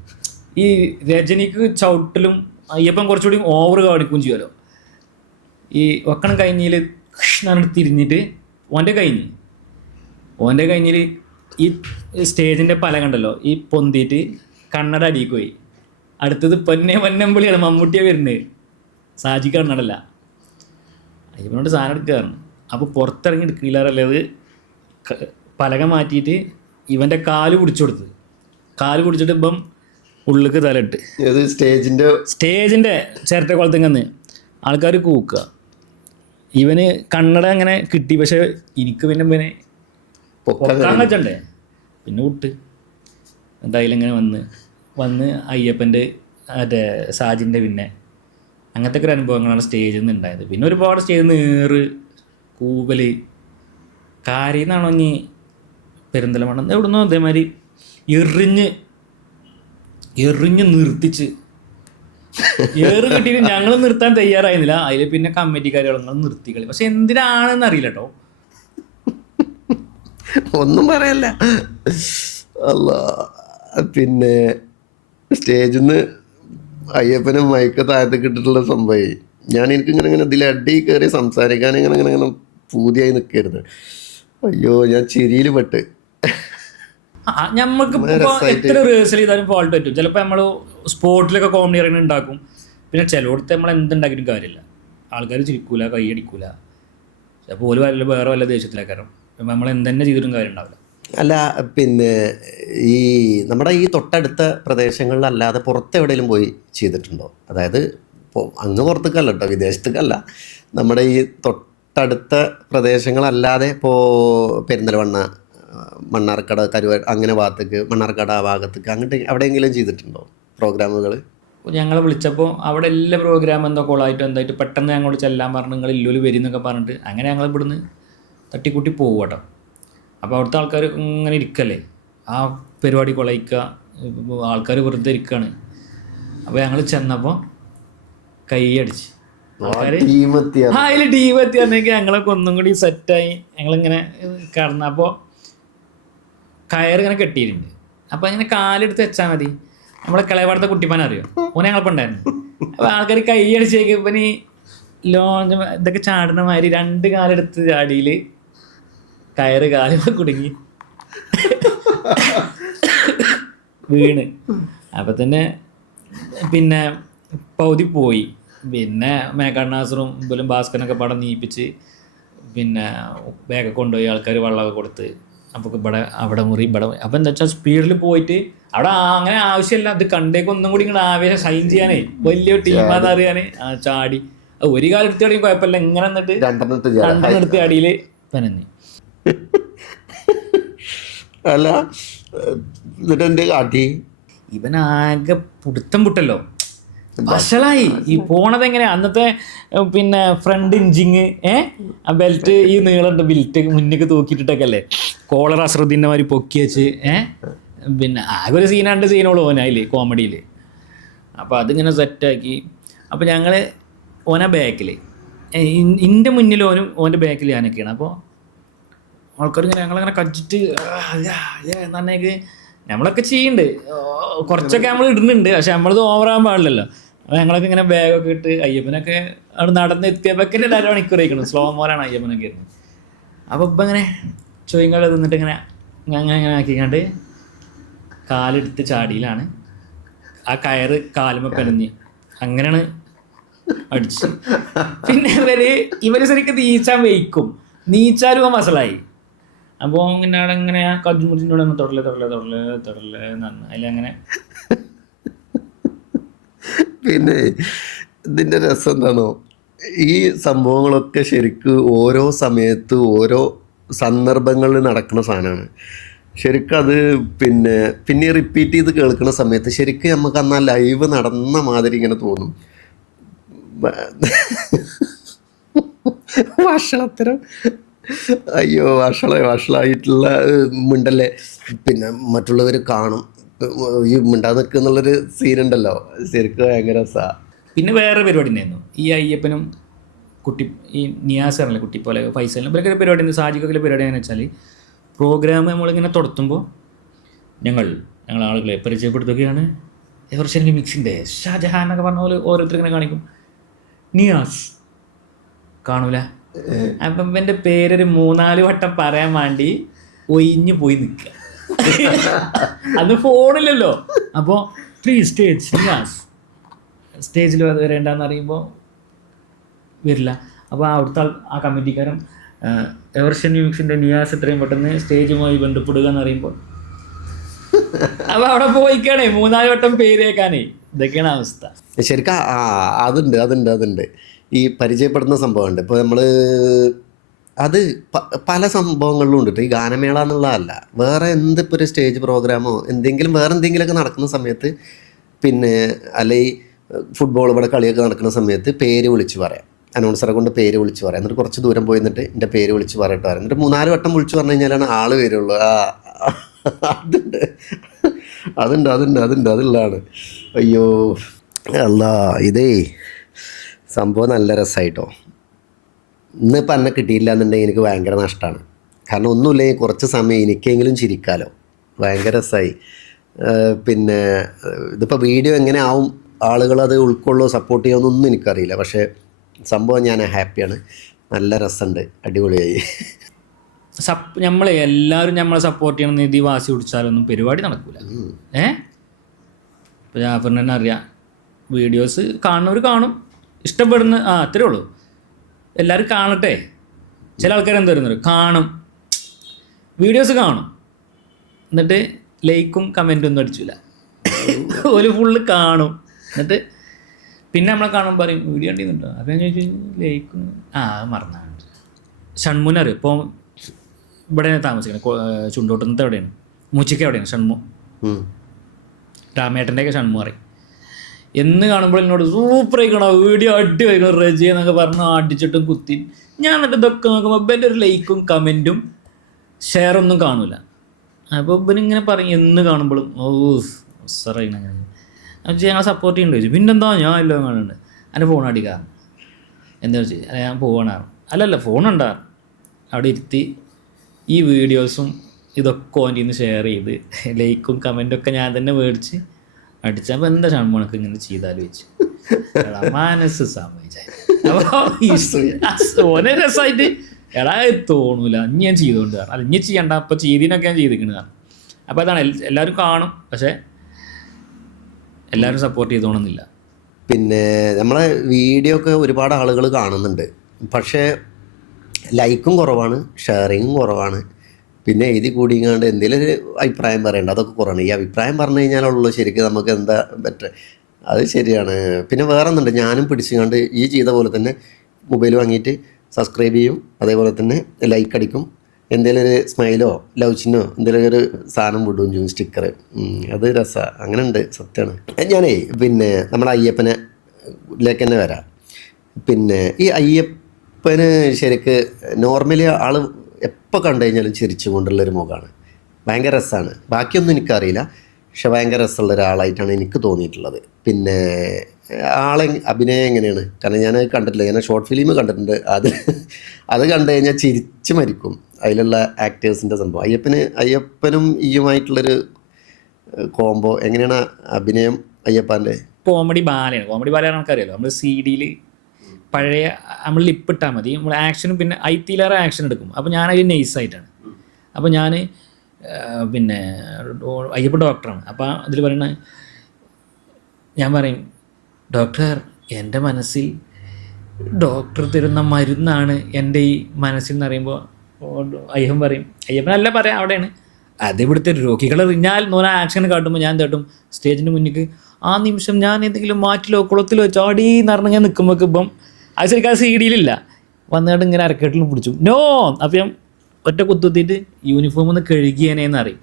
ഈ രജനിക്ക് ചവിട്ടലും അയ്യപ്പം കുറച്ചുകൂടി ഓവർ കാണിക്കുകയും ചെയ്യുമല്ലോ. ഈ ഒക്കണം കഴിഞ്ഞിൽ കൃഷ്ണൻ തിരിഞ്ഞിട്ട് ഓന്റെ കഴിഞ്ഞ് ഓന്റെ കഴിഞ്ഞിൽ ഈ സ്റ്റേജിന്റെ പല കണ്ടല്ലോ ഈ പൊന്തിയിട്ട് കണ്ണട അടിക്ക് പോയി. അടുത്തത് പൊന്നെ പൊന്നമ്പിളിയാണ് മമ്മൂട്ടിയെ വരുന്നത് സാജി കണ്ണടല്ല. അയ്യപ്പനോട് സാധനം എടുക്കുകയാണ് അപ്പോൾ പുറത്തിറങ്ങി എടുക്കില്ലാറല്ലത് പലക മാറ്റിയിട്ട് ഇവന്റെ കാൽ പിടിച്ചു കൊടുത്ത്. കാൽ പിടിച്ചിട്ട് ഇപ്പം ഉള്ളിക്ക് തലയിട്ട്. സ്റ്റേജിന്റെ സ്റ്റേജിന്റെ ചിരട്ടക്കുളത്തിങ്ങന്ന് ആൾക്കാർ കൂക്കുക. ഇവന് കണ്ണട അങ്ങനെ കിട്ടി. പക്ഷെ എനിക്ക് പിന്നെ പിന്നെ പൊക്കാൻ വെച്ചണ്ടേ പിന്നെ വിട്ട്. എന്തായാലും ഇങ്ങനെ വന്ന്. വന്ന് അയ്യപ്പന്റെ മറ്റേ സാജിന്റെ പിന്നെ അങ്ങനത്തെ ഒക്കെ അനുഭവങ്ങളാണ് സ്റ്റേജിൽ നിന്ന് ഉണ്ടായത്. പിന്നെ ഒരുപാട് സ്റ്റേജിൽ നിന്ന് ഏറ് കാരി കാരിന്നാണോ ഇനി പെരിന്തലമണ്ണ എവിടുന്നോ അതേമാതിരി എറിഞ്ഞ് എറിഞ്ഞ് നിർത്തിച്ച് ഏറ് കിട്ടിയിട്ട് ഞങ്ങൾ നിർത്താൻ തയ്യാറായിരുന്നില്ല. അതിൽ പിന്നെ കമ്മിറ്റിക്കാരുകൾ നിർത്തി കളി. പക്ഷെ എന്തിനാണെന്ന് അറിയില്ല കേട്ടോ ഒന്നും പറയല്ല. അല്ല പിന്നെ സ്റ്റേജിൽ നിന്ന് അയ്യപ്പനും മയക്ക താഴത്തേക്ക് ഇട്ടിട്ടുള്ള സംഭവമായി ഞാൻ എനിക്ക് ഇങ്ങനെ ഇങ്ങനെ ഇതിൽ അടി കയറി സംസാരിക്കാൻ ഇങ്ങനെ ഇങ്ങനെ ഇങ്ങനെ പൂതിയായി നിൽക്കരുത് അയ്യോ ഞാൻ ചിരിയിൽ പെട്ട്. നമുക്ക് എത്ര റിഹേഴ്സൽ ചെയ്താലും ഫോൾട്ട് പറ്റും. ചിലപ്പോൾ നമ്മൾ സ്പോട്ടിലൊക്കെ കോമഡി ഇറങ്ങി ഉണ്ടാക്കും. പിന്നെ ചിലയിടത്ത് നമ്മൾ എന്തുണ്ടാക്കിയിട്ടും കാര്യമില്ല. ആൾക്കാർ ചിരിക്കൂല കൈയടിക്കൂല ചിലപ്പോൾ ഒരു വല്ല വേറെ വല്ല ദേഷ്യത്തിലേക്കാരം നമ്മൾ എന്തെന്നെ ചെയ്തിട്ടും കാര്യം ഉണ്ടാവില്ല അല്ല പിന്നെ ഈ നമ്മുടെ ഈ തൊട്ടടുത്ത പ്രദേശങ്ങളിലല്ലാതെ പുറത്തെവിടെയെങ്കിലും പോയി ചെയ്തിട്ടുണ്ടോ? അതായത് ഇപ്പോൾ അങ്ങ് പുറത്തേക്കല്ല കേട്ടോ വിദേശത്തേക്കല്ല. നമ്മുടെ ഈ തൊട്ടടുത്ത പ്രദേശങ്ങളല്ലാതെ ഇപ്പോൾ പെരിന്തൽമണ്ണ മണ്ണാർക്കട കരുവ അങ്ങനെ ഭാഗത്തേക്ക് മണ്ണാർക്കട ആ ഭാഗത്തേക്ക് അങ്ങോട്ട് എവിടെയെങ്കിലും ചെയ്തിട്ടുണ്ടോ പ്രോഗ്രാമുകൾ? ഞങ്ങളെ വിളിച്ചപ്പോൾ അവിടെ എല്ലാ പ്രോഗ്രാം എന്തോ കോളായിട്ട് എന്തായിട്ട് പെട്ടെന്ന് ഞങ്ങളോട് ചെല്ലാൻ പറഞ്ഞു നിങ്ങൾ ഇല്ലൂൽ വരും എന്നൊക്കെ പറഞ്ഞിട്ട് അങ്ങനെ ഞങ്ങൾ ഇവിടുന്ന് തട്ടിക്കൂട്ടി പോകും കേട്ടോ അപ്പോൾ അവിടുത്തെ ആൾക്കാർ ഇങ്ങനെ ഇരിക്കല്ലേ? ആ പരിപാടി കൊളയിക്കുക ആൾക്കാർ വെറുതെ ഇരിക്കുകയാണ് അപ്പോൾ ഞങ്ങൾ ചെന്നപ്പോൾ കൈയടിച്ച് ആ അതിൽ ടീം എത്തി വന്നെങ്കിൽ ഞങ്ങളൊക്കെ ഒന്നും കൂടി സെറ്റായി. ഞങ്ങളിങ്ങനെ കടന്നപ്പോൾ കയറിങ്ങനെ കെട്ടിയിട്ടുണ്ട്. അപ്പോൾ അങ്ങനെ കാലെടുത്ത് വെച്ചാൽ മതി. നമ്മളെ കിളയപാടത്തെ കുട്ടിപ്പാൻ അറിയോ? ഓനെ ഞങ്ങളൊക്കെ ഉണ്ടായിരുന്നു. അപ്പോൾ ആൾക്കാർ കൈയടിച്ചേക്ക് ഇപ്പം ഈ ലോഞ്ച് ഇതൊക്കെ ചാടുന്ന മാതിരി രണ്ട് കാലെടുത്ത് ചാടിയിൽ കയറ് കാലിമ കുടുങ്ങി. വീണ്. അപ്പൊ തന്നെ പിന്നെ പൗതി പോയി. പിന്നെ മേഘാണ്ണാസറും ഇവലും ഭാസ്കരനൊക്കെ പടം നീപ്പിച്ച് പിന്നെ ബാഗൊക്കെ കൊണ്ടുപോയി ആൾക്കാർ വെള്ളമൊക്കെ കൊടുത്ത്. അപ്പോൾ ഇവിടെ അവിടെ മുറി ഇവിടെ അപ്പൊ എന്താ വെച്ചാൽ സ്പീഡിൽ പോയിട്ട് അവിടെ അങ്ങനെ ആവശ്യമില്ല. അത് കണ്ടേക്ക് ഒന്നും കൂടി ഇങ്ങനെ ആവേശം സൈൻ ചെയ്യാനേ. വലിയ ടീമാന്ന് അറിയാനേ. അറിയാന് ചാടി. ഒരു കാലം എടുത്ത് ചാടി കുഴപ്പമില്ല. ഇങ്ങനെ എന്നിട്ട് രണ്ടെണ്ണം എടുത്ത് അടിയിൽ പനഞ്ഞ്. അല്ല എന്നിട്ട് എന്റെ കാട്ടി? ഇവനാകെ പുടുത്തം പുട്ടല്ലോ. വഷളായി. ഈ പോണത് എങ്ങനെയാ അന്നത്തെ പിന്നെ ഫ്രണ്ട് ഇഞ്ചിങ് ഏ? ആ ബെൽറ്റ് ഈ നീളമുണ്ട് ബെൽറ്റ് മുന്നേക്ക് തൂക്കിയിട്ടൊക്കെ അല്ലേ കോളർ അസ്രദ്ദീന്റെ മാതിരി പൊക്കി വെച്ച് ഏ? പിന്നെ ആകെ ഒരു സീനാണ്ട് സീനോളൂ ഓനായില്ലേ കോമഡിയിൽ അപ്പോൾ അതിങ്ങനെ സെറ്റാക്കി. അപ്പോൾ ഞങ്ങൾ ഓന ബാക്കിൽ എന്റെ മുന്നിൽ ഓനും ഓന്റെ ബാക്കിൽ ഞാനൊക്കെയാണ്. അപ്പോൾ ആൾക്കാർ ഇങ്ങനെ ഞങ്ങളങ്ങനെ കച്ചിട്ട് എന്നേക്ക് നമ്മളൊക്കെ ചെയ്യുന്നുണ്ട് കുറച്ചൊക്കെ നമ്മൾ ഇടുന്നുണ്ട് പക്ഷെ നമ്മളിത് ഓവറാകാൻ പാടില്ലല്ലോ. അപ്പോൾ ഞങ്ങളൊക്കെ ഇങ്ങനെ ബാഗൊക്കെ ഇട്ട് അയ്യപ്പനൊക്കെ അവിടെ നടന്ന് എത്തിയപ്പോഴൊക്കെ ഒരു അരമണിക്കൂർ ആയിക്കണം സ്ലോ മോറാണ് അയ്യപ്പനൊക്കെ ഇരുന്നത് അപ്പോൾ ഇപ്പം ഇങ്ങനെ ചോയ്ക്കാളെ തിന്നിട്ട് ഇങ്ങനെ അങ്ങനെ അങ്ങനെ ആക്കിക്കാണ്ട് കാലെടുത്ത് ചാടിയിലാണ്. ആ കയറ് കാലുമ പെരഞ്ഞ് അങ്ങനെയാണ് അടിച്ചു. പിന്നെ ഇവർ ഇവർ ശരിക്കും നീച്ചാൻ വയ്ക്കും നീച്ചാലും ആ മസലായി അപ്പോൾ പിന്നെ അവിടെ ഇങ്ങനെ കജുമുറിനോട് ഒന്ന് തൊടൽ തൊടൽ തൊടൽ തൊടലെ നന്ന് അതിലങ്ങനെ പിന്നെ ഇതിന്റെ രസം എന്താണോ? ഈ സംഭവങ്ങളൊക്കെ ശരിക്ക് ഓരോ സമയത്ത് ഓരോ സന്ദർഭങ്ങളിൽ നടക്കുന്ന സാധനമാണ്. ശരിക്കും അത് പിന്നെ പിന്നെ റിപ്പീറ്റ് ചെയ്ത് കേൾക്കുന്ന സമയത്ത് ശരിക്കും നമുക്ക് അന്ന് ആ ലൈവ് നടന്ന മാതിരി ഇങ്ങനെ തോന്നും. വഷളത്തരം അയ്യോ വഷള വഷളായിട്ടുള്ള മിണ്ടല്ലേ? പിന്നെ മറ്റുള്ളവർ കാണും. ഈ മിണ്ടാ നിൽക്കുന്നുള്ളൊരു സീനുണ്ടല്ലോ ശരിക്കും ഭയങ്കര രസമാണ് പിന്നെ വേറെ പരിപാടി ഉണ്ടായിരുന്നു. ഈ അയ്യപ്പനും കുട്ടി ഈ നിയാസറല്ലേ കുട്ടി പോലെ ഫൈസലിനും ഇവരൊക്കെ പരിപാടി ഉണ്ട്. സാജിക്കൊക്കെ പരിപാടി എന്ന് വെച്ചാൽ പ്രോഗ്രാം നമ്മളിങ്ങനെ തുടത്തുമ്പോൾ ഞങ്ങൾ ഞങ്ങൾ ആളുകളെ പരിചയപ്പെടുത്തുകയാണ്. എവർഷൻ മിക്സിന്റെ ഷാജഹാൻ എന്നൊക്കെ പറഞ്ഞ പോലെ ഓരോരുത്തർ ഇങ്ങനെ കാണിക്കും. നിയാസ് കാണൂല? അപ്പം ഇവന്റെ പേരൊരു മൂന്നാൽ വട്ടം പറയാൻ വേണ്ടി ഒയിഞ്ഞു പോയി നിൽക്കുക. അത് ഫോണില്ലല്ലോ അപ്പോൾ പ്ലീസ് സ്റ്റേജ് നിയാസ് സ്റ്റേജിൽ വരേണ്ടെന്ന് അറിയുമ്പോൾ വരില്ല. അപ്പോൾ അവിടുത്തെ ആ കമ്മിറ്റിക്കാരൻ എവർഷൻ മ്യൂസിന്റെ നിയാസ് എത്രയും പെട്ടെന്ന് സ്റ്റേജുമായി ബന്ധപ്പെടുക എന്ന് പറയുമ്പോൾ. അപ്പോൾ അവിടെ പോയിക്കാണേ മൂന്നാൽ വട്ടം പേര് കേൾക്കാനേ. ഇതൊക്കെയാണ് അവസ്ഥ. ശരിക്കും അതുണ്ട് അതുണ്ട് അതുണ്ട്. ഈ പരിചയപ്പെടുന്ന സംഭവമുണ്ട്. ഇപ്പോൾ നമ്മൾ അത് പല സംഭവങ്ങളിലും ഉണ്ട്. ഈ ഗാനമേള എന്നുള്ളതല്ല. വേറെ എന്തിപ്പോൾ ഒരു സ്റ്റേജ് പ്രോഗ്രാമോ എന്തെങ്കിലും വേറെ എന്തെങ്കിലുമൊക്കെ നടക്കുന്ന സമയത്ത് പിന്നെ അല്ലെ ഈ ഫുട്ബോൾ ഇവിടെ കളിയൊക്കെ നടക്കുന്ന സമയത്ത് പേര് വിളിച്ച് പറയാം. അനൗൺസറെ കൊണ്ട് പേര് വിളിച്ച് പറയാം. എന്നിട്ട് കുറച്ച് ദൂരം പോയി എന്നിട്ട് എന്റെ പേര് വിളിച്ച് പറയട്ടെ പറയാം. എന്നിട്ട് മൂന്നാൽ വട്ടം വിളിച്ച് പറഞ്ഞു കഴിഞ്ഞാലാണ് ആൾ വരുള്ളൂ. ആ അതുണ്ട്. അതുണ്ട് അതുണ്ട് അതുണ്ട് അതുള്ളതാണ്. അയ്യോ അല്ല ഇതേ സംഭവം നല്ല രസമായിട്ടോ ഇന്നിപ്പോൾ എന്നെ കിട്ടിയില്ല എന്നുണ്ടെങ്കിൽ എനിക്ക് ഭയങ്കര നഷ്ടമാണ് കാരണം ഒന്നുമില്ലെങ്കിൽ കുറച്ച് സമയം എനിക്കെങ്കിലും ചിരിക്കാലോ. ഭയങ്കര രസമായി പിന്നെ ഇതിപ്പോൾ വീഡിയോ എങ്ങനെ ആവും? ആളുകൾ അത് ഉൾക്കൊള്ളോ സപ്പോർട്ട് ചെയ്യുമെന്നൊന്നും എനിക്കറിയില്ല. പക്ഷേ സംഭവം ഞാൻ ഹാപ്പിയാണ്. നല്ല രസമുണ്ട് അടിപൊളിയായി. സപ്പ് നമ്മളെ എല്ലാവരും നമ്മളെ സപ്പോർട്ട് ചെയ്യണം നിധി വാസി പിടിച്ചാലൊന്നും പരിപാടി നടക്കൂല. ഏ? ഇപ്പോൾ ജാഫറിന് തന്നെ അറിയാം. വീഡിയോസ് കാണുന്നവർ കാണും. ഇഷ്ടപ്പെടുന്ന ആ അത്രേ ഉള്ളൂ. എല്ലാവരും കാണട്ടെ. ചില ആൾക്കാർ എന്താ പറയുന്നത് കാണും. വീഡിയോസ് കാണും. എന്നിട്ട് ലൈക്കും കമന്റും ഒന്നും അടിച്ചില്ല ഒരു ഫുള്ള് കാണും. എന്നിട്ട് പിന്നെ നമ്മളെ കാണുമ്പോൾ പറയും വീഡിയോ കണ്ടിരുന്നുണ്ടോ അപ്പം ഞാൻ ചോദിച്ചു ലൈക്കും? ആ മറന്നാണ്. ഷൺമുനെ അറിയും? ഇപ്പോൾ ഇവിടെയാണ് താമസിക്കുന്നത് ചുണ്ടോട്ടുന്നത് ചുണ്ടോട്ടുന്നത്തെ എവിടെയാണ്? മൂച്ചിക്ക എവിടെയാണ്? ഷൺമു. രാമേട്ടന്റെയൊക്കെ ഷൺമു പറയും എന്ന് കാണുമ്പോൾ എന്നോട് സൂപ്പർ ആയിക്കണോ വീഡിയോ അടിപൊളിക്കണോ റജി എന്നൊക്കെ പറഞ്ഞ് അടിച്ചിട്ടും കുത്തി ഞാൻ എന്നിട്ട് ഇതൊക്കെ നോക്കുമ്പോൾ ഇവന്റെ ഒരു ലൈക്കും കമന്റും ഷെയറൊന്നും കാണൂല. അപ്പോൾ ഇവനിങ്ങനെ പറയും എന്ന് കാണുമ്പോഴും ഓ സറൈന അങ്ങനെ അപ്പോൾ ഞങ്ങൾ സപ്പോർട്ട് ചെയ്യണ്ട പിന്നെ പിന്നെന്താ? ഞാൻ എല്ലാം കാണുന്നുണ്ട് എന്റെ ഫോൺ അടിക്കാം. എന്താ വെച്ചാൽ അല്ല ഞാൻ പോകണാറ് അല്ലല്ല ഫോൺ ഉണ്ടാറ് അവിടെ ഇരുത്തി ഈ വീഡിയോസും ഇതൊക്കെ ഓന്റെ ഷെയർ ചെയ്ത് ലൈക്കും കമന്റും ഒക്കെ ഞാൻ തന്നെ മേടിച്ച് അടിച്ചപ്പോൾ എന്താ ഷൺമുണക്ക് ഇങ്ങനെ ചെയ്താലും വെച്ച്? മനസ്സ് ഓനെ രസമായിട്ട് എടാ തോന്നൂല. ഇനി ഞാൻ ചെയ്തുകൊണ്ട് കാരണം അല്ല ഇനി ചെയ്യണ്ട. അപ്പോൾ ചെയ്തിനൊക്കെ ഞാൻ ചെയ്തിരിക്കണ കാരണം അപ്പോൾ അതാണ് എല്ലാവരും കാണും. പക്ഷേ എല്ലാവരും സപ്പോർട്ട് ചെയ്തോണമെന്നില്ല പിന്നെ നമ്മളെ വീഡിയോ ഒക്കെ ഒരുപാട് ആളുകൾ കാണുന്നുണ്ട്. പക്ഷേ ലൈക്കും കുറവാണ് ഷെയറിങ്ങും കുറവാണ്. പിന്നെ എഴുതി കൂടിയങ്ങാണ്ട് എന്തെങ്കിലും ഒരു അഭിപ്രായം പറയണ്ട. അതൊക്കെ കുറവാണ്. ഈ അഭിപ്രായം പറഞ്ഞു കഴിഞ്ഞാലുള്ളൂ ശരിക്കും നമുക്ക് എന്താ ബെറ്റർ. അത് ശരിയാണ്. പിന്നെ വേറെ ഒന്നുണ്ട് ഞാനും പിടിച്ചുകൊണ്ട് ഈ ചെയ്ത പോലെ തന്നെ മൊബൈൽ വാങ്ങിയിട്ട് സബ്സ്ക്രൈബ് ചെയ്യും. അതേപോലെ തന്നെ ലൈക്ക് അടിക്കും. എന്തെങ്കിലും ഒരു സ്മൈലോ ലവ് ചിഹ്നോ എന്തെങ്കിലും ഒരു സാധനം വിടുകയും ചെയ്യും. സ്റ്റിക്കർ. അത് രസമാണ് അങ്ങനെ ഉണ്ട്. സത്യമാണ് ഞാനേ പിന്നെ നമ്മുടെ അയ്യപ്പനെ ലേക്ക് തന്നെ വരാം. പിന്നെ ഈ അയ്യപ്പന് ശരിക്ക് നോർമലി ആൾ എപ്പോൾ കണ്ടു കഴിഞ്ഞാലും ചിരിച്ചു കൊണ്ടുള്ളൊരു മുഖമാണ്. ഭയങ്കര രസമാണ് ബാക്കിയൊന്നും എനിക്കറിയില്ല. പക്ഷെ ഭയങ്കര രസമുള്ള ഒരാളായിട്ടാണ് എനിക്ക് തോന്നിയിട്ടുള്ളത്. പിന്നെ ആളെ അഭിനയം എങ്ങനെയാണ്? കാരണം ഞാൻ കണ്ടിട്ടില്ല. ഞാൻ ഷോർട്ട് ഫിലിം കണ്ടിട്ടുണ്ട്. അത് അത് കണ്ടു കഴിഞ്ഞാൽ ചിരിച്ചു മരിക്കും. അതിലുള്ള ആക്ടേഴ്സിന്റെ സംഭവം. അയ്യപ്പന് അയ്യപ്പനും ഈയുമായിട്ടുള്ളൊരു കോംബോ എങ്ങനെയാണ് അഭിനയം അയ്യപ്പാന്റെ? കോമഡി ബാലയാണ്. കോമഡി ബാലയാണ് നമുക്കറിയാലോ. നമ്മൾ സി ഡിയിൽ പഴയ നമ്മൾ ലിപ്പിട്ടാൽ മതി. നമ്മൾ ആക്ഷനും പിന്നെ ഐ തിയിലേറെ ആക്ഷൻ എടുക്കും. അപ്പോൾ ഞാൻ അതിൽ നൈസായിട്ടാണ് അപ്പോൾ ഞാൻ പിന്നെ അയ്യപ്പ ഡോക്ടറാണ് അപ്പോൾ അതിൽ പറയണ ഞാൻ പറയും ഡോക്ടർ എന്റെ മനസ്സിൽ ഡോക്ടർ തരുന്ന മരുന്നാണ് എന്റെ ഈ മനസ്സിൽ എന്ന് പറയുമ്പോൾ അയ്യപ്പൻ പറയും. അയ്യപ്പനല്ല പറയാം അവിടെയാണ്. അത് ഇവിടുത്തെ രോഗികളെ റിഞ്ഞാൽ നോന ആക്ഷൻ കാട്ടുമ്പോൾ ഞാൻ തട്ടും. സ്റ്റേജിന്റെ മുന്നിൽ ആ നിമിഷം ഞാൻ എന്തെങ്കിലും മാറ്റിലോ കുളത്തിലോ ചാടി നിറഞ്ഞ് ഞാൻ നിൽക്കുമ്പോൾ ഇപ്പം അത് ശരിക്കും അത് സി ഡിയിലില്ല വന്നിട്ട് ഇങ്ങനെ അരക്കെട്ടിൽ പിടിച്ചു. നോ! അപ്പം ഞാൻ ഒറ്റ കുത്തുത്തിയിട്ട് യൂണിഫോം ഒന്ന് കഴുകിയേനേന്ന് അറിയും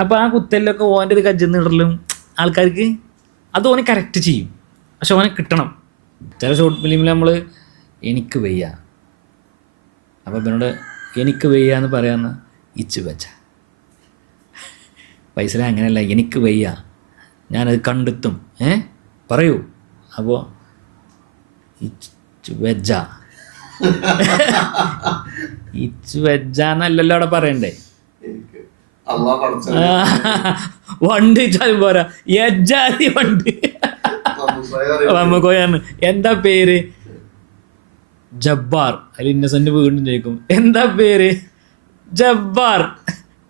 അപ്പോൾ ആ കുത്തലിലൊക്കെ ഓന്റെ ഒരു കജ്ജെന്നിടലും ആൾക്കാർക്ക് അത് ഓനെ കറക്റ്റ് ചെയ്യും. പക്ഷെ ഓനെ കിട്ടണം. ചില ഷോർട്ട് ഫിലിമിൽ നമ്മൾ എനിക്ക് വയ്യ. അപ്പോൾ ഇവനോട് എനിക്ക് വയ്യ എന്ന് പറയാമെന്ന് ഇച്ച് വെച്ച. പൈസ അങ്ങനെയല്ല എനിക്ക് വയ്യ. ഞാനത് കണ്ടെത്തും. ഏ? പറയൂ. അപ്പോൾ ഇച്ച് വെജ ഇച്ച് വെജ എന്നല്ലല്ലോ അവിടെ പറയണ്ടേ? വണ്ടി വണ്ട് വെച്ചാലും പോരാ. യജാതി വണ്ട്. നമുക്കോയാണ് എന്താ പേര്? ജബ്ബാർ. അതിൽ ഇന്നസെന്റ് വീണ്ടും ചോദിക്കും എന്താ പേര്? ജബ്ബാർ.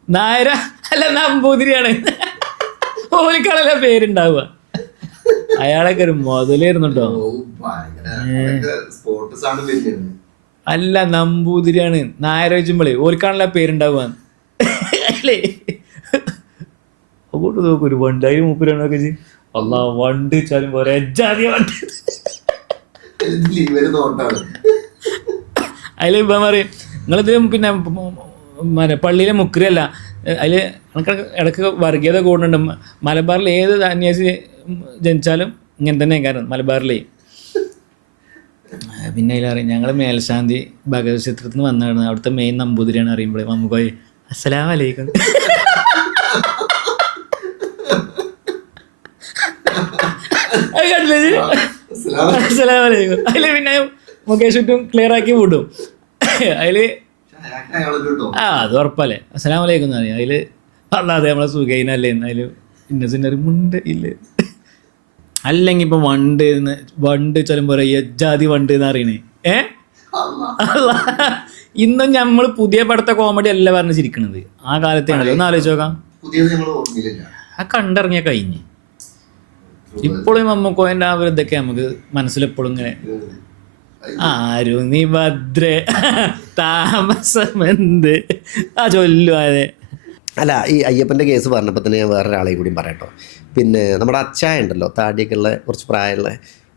നായര. അല്ല നമ്പൂതിരിയാണ്. ഓലിക്കാണല്ല പേരുണ്ടാവുക? അയാളൊക്കെ ഒരു മുതലായിരുന്നു കേട്ടോ അല്ല നമ്പൂതിരിയാണ്. നായര വെച്ചുമ്പോളേ ഓലിക്കാണല്ല പേരുണ്ടാവുക. അല്ലേ? അങ്ങോട്ട് നോക്കും ഒരു വണ്ടായി മൂപ്പരാണൊക്കെ ചെയ്യും അല്ല വണ്ട് വെച്ചാലും പോരാ. ജാതി വണ്ട്. അതിൽ ഇപ്പം പറയും നിങ്ങളിത് പിന്നെ മറ്റേ പള്ളിയിലെ മുക്കരല്ല അതിൽ ഇടയ്ക്ക് ഇടയ്ക്ക് വർഗീയത കൂടുന്നുണ്ട്. മലബാറിൽ ഏത് സന്യാസി ജനിച്ചാലും ഇങ്ങനെ തന്നെ കാരണം മലബാറിലേ. പിന്നെ അതിൽ അറിയാം ഞങ്ങൾ മേൽശാന്തി ഭഗവത് ക്ഷേത്രത്തിൽ നിന്ന് വന്നതാണ്. അവിടുത്തെ മെയിൻ നമ്പൂതിരിയാണ് അറിയുമ്പോഴേ നമുക്കോയി അസ്സലാം വലൈക്കും? അസ്സലാം വലൈക്കും അതിൽ പിന്നെ മുകേഷ് ചുറ്റും ക്ലിയർ ആക്കി വിടും. അതിൽ ആ അത് ഉറപ്പല്ലേ. അസ്സലാം വലൈക്കും എന്ന് പറയും. അതിൽ അല്ലാതെ നമ്മളെ സുഖൈനല്ലേ അതിൽ ഇന്നസെന്റ് ഒരു മുണ്ട് ഇല്ല അല്ലെങ്കിൽ ഇപ്പൊ വണ്ട് എന്ന് വണ്ട് ചെല്ലുമ്പോ യജ്ജാതി ജാതി വണ്ട് എന്ന് അറിയണേ ഏ. ഇന്നും നമ്മൾ പുതിയ പടത്തെ കോമഡി അല്ല പറഞ്ഞു ചിരിക്കണത്. ആ കാലത്തെ ഒന്ന് ആലോചിച്ച് നോക്കാം. ആ കണ്ടിറങ്ങിയ കഴിഞ്ഞ്. ഇപ്പോഴും മമ്മക്കോയന്റെ ആ ഒരു ഇതൊക്കെ നമുക്ക് മനസ്സിലെപ്പോഴും ഇങ്ങനെ. ആരു നീ ഭദ്രേ താമസമെന്ത്? ആ ചൊല്ലു അതെ. അല്ല ഈ അയ്യപ്പന്റെ കേസ് പറഞ്ഞപ്പോൾ തന്നെ ഞാൻ വേറൊരാളെ കൂടി പറയട്ടോ പിന്നെ നമ്മുടെ അച്ചായ ഉണ്ടല്ലോ താടിയൊക്കെ ഉള്ള കുറച്ച് പ്രായമുള്ള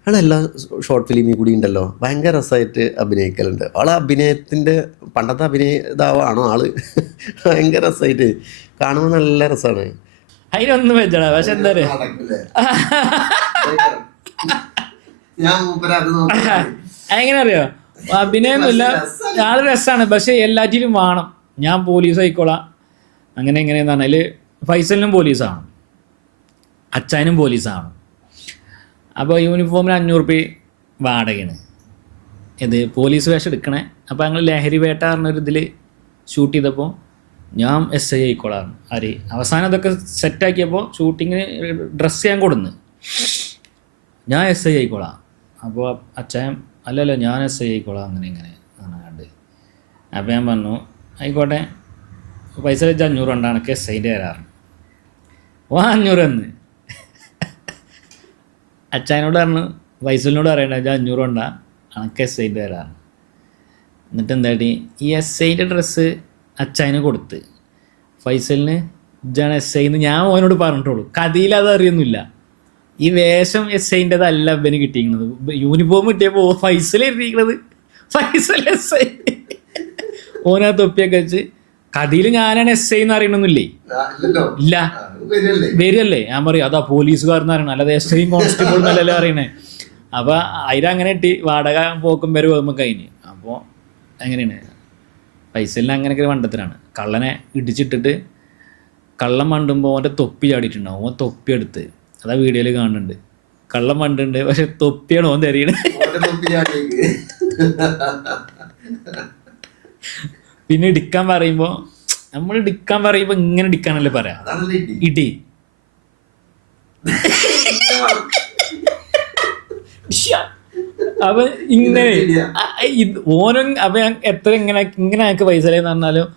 ആളെല്ലാ ഷോർട്ട് ഫിലിമിൽ കൂടി ഉണ്ടല്ലോ ഭയങ്കര രസമായിട്ട് അഭിനയിക്കലുണ്ട്. ആൾ അഭിനയത്തിന്റെ പണ്ടത്തെ അഭിനേതാവാണോ ആൾ. ഭയങ്കര രസമായിട്ട് കാണുമ്പോൾ നല്ല രസമാണ്. അതിനൊന്നും വെച്ചടാ പക്ഷെ എന്താ എങ്ങനെ അറിയോ അഭിനയൊന്നുമില്ല ആൾ രസമാണ് പക്ഷെ എല്ലാറ്റിലും വേണം. ഞാൻ പോലീസ് ആയിക്കോളാം അങ്ങനെ എങ്ങനെയെന്ന് പറഞ്ഞാൽ ഫൈസലിനും പോലീസാണ്. അച്ചാനും പോലീസാണ്. അപ്പോൾ യൂണിഫോമിന് അഞ്ഞൂറ് റുപ്യ വാടകയാണ്. ഇത് പോലീസ് വേഷം എടുക്കണേ. അപ്പോൾ ഞങ്ങൾ ലഹരി വേട്ട പറഞ്ഞൊരു ഇതിൽ ഷൂട്ട് ചെയ്തപ്പോൾ ഞാൻ എസ് ഐ ആയിക്കോളാം. ആര്? അവസാനം അതൊക്കെ സെറ്റാക്കിയപ്പോൾ ഷൂട്ടിങ്ങിന് ഡ്രസ്സ് ഞാൻ കൊടുന്ന്. ഞാൻ എസ് ഐ ആയിക്കോളാം. അപ്പോൾ അച്ചായൻ അല്ലല്ല ഞാൻ എസ് ഐ ആയിക്കോളാം അങ്ങനെ ഇങ്ങനെ കണ്ട്. അപ്പോൾ ഞാൻ പറഞ്ഞു ആയിക്കോട്ടെ. പൈസ വെച്ച് അഞ്ഞൂറ് കൊണ്ടാണ് കെ എസ് ഐന്റെ തരാറ്. ഓ അഞ്ഞൂറ് എന്ന് അച്ഛനോട് പറഞ്ഞു വൈസലിനോട് പറയണ്ട വെച്ചാൽ അഞ്ഞൂറ് കൊണ്ടാ അണക്ക് എസ് ഐന്റെ തരാറ്. എന്നിട്ട് എന്താട്ടി ഈ എസ് ഐന്റെ ഡ്രസ്സ് അച്ഛന് കൊടുത്ത്. ഫൈസലിന് ഇജാണ് എസ് ഐ എന്ന് ഞാൻ ഓനോട് പറഞ്ഞിട്ടുള്ളൂ. കഥയിൽ അത് അറിയൊന്നുമില്ല. ഈ വേഷം എസ് ഐന്റെതല്ല ഇവന് കിട്ടിയിരിക്കുന്നത്. യൂണിഫോം കിട്ടിയപ്പോൾ ഫൈസൽ എഴുതിയിരിക്കുന്നത്. ഫൈസൽ എസ് ഐ ഓനാ തൊപ്പിയൊക്കെ വെച്ച് കഥയിൽ ഞാനാണ് എസ് ഐ എന്ന് അറിയണമെന്നില്ലേ ഇല്ല. വരികയല്ലേ? ഞാൻ പറയും അതാ പോലീസുകാരെന്ന് അറിയണം അല്ലാതെ എസ് ഐയും കോൺസ്റ്റബിൾ എന്നല്ലല്ലോ അറിയണേ. അപ്പൊ അതിലങ്ങനെ ഇട്ടി വാടക പോക്കും വരെ നമുക്ക് അതിന്. അപ്പോൾ എങ്ങനെയാണ്? പൈസലിന് അങ്ങനെയൊക്കെ ഒരു മണ്ടത്തിലാണ് കള്ളനെ ഇടിച്ചിട്ടിട്ട് കള്ളം മണ്ടുമ്പോൾ അവന്റെ തൊപ്പി ചാടിയിട്ടുണ്ടാവും ഓൻ തൊപ്പി എടുത്ത്. അതാ വീഡിയോയിൽ കാണുന്നുണ്ട്. കള്ളം മണ്ടുണ്ട് പക്ഷെ തൊപ്പിയാണ് ഓൻ തരിയണത് പിന്നെ ഇടിക്കാൻ പറയുമ്പോൾ നമ്മൾ ഇടിക്കാൻ പറയുമ്പോൾ ഇങ്ങനെ ഇടിക്കാനല്ലേ പറയാ? ഇടി. അപ്പൊ ഇങ്ങനെ ഓരോ അവ അപ്പൊ ഞാൻ എത്ര ഇങ്ങനെ ഇങ്ങനെ ഞങ്ങൾക്ക് പൈസ എന്ന് പറഞ്ഞാലും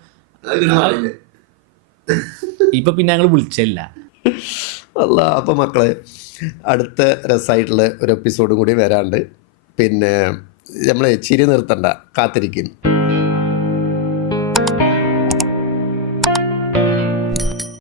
ഇപ്പൊ പിന്നെ ഞങ്ങൾ വിളിച്ചില്ല. അല്ല അപ്പൊ മക്കളെ അടുത്ത രസമായിട്ടുള്ള ഒരു എപ്പിസോഡും കൂടി വരാണ്ട്. പിന്നെ നമ്മൾ ചിരി നിർത്തണ്ട കാത്തിരിക്കും.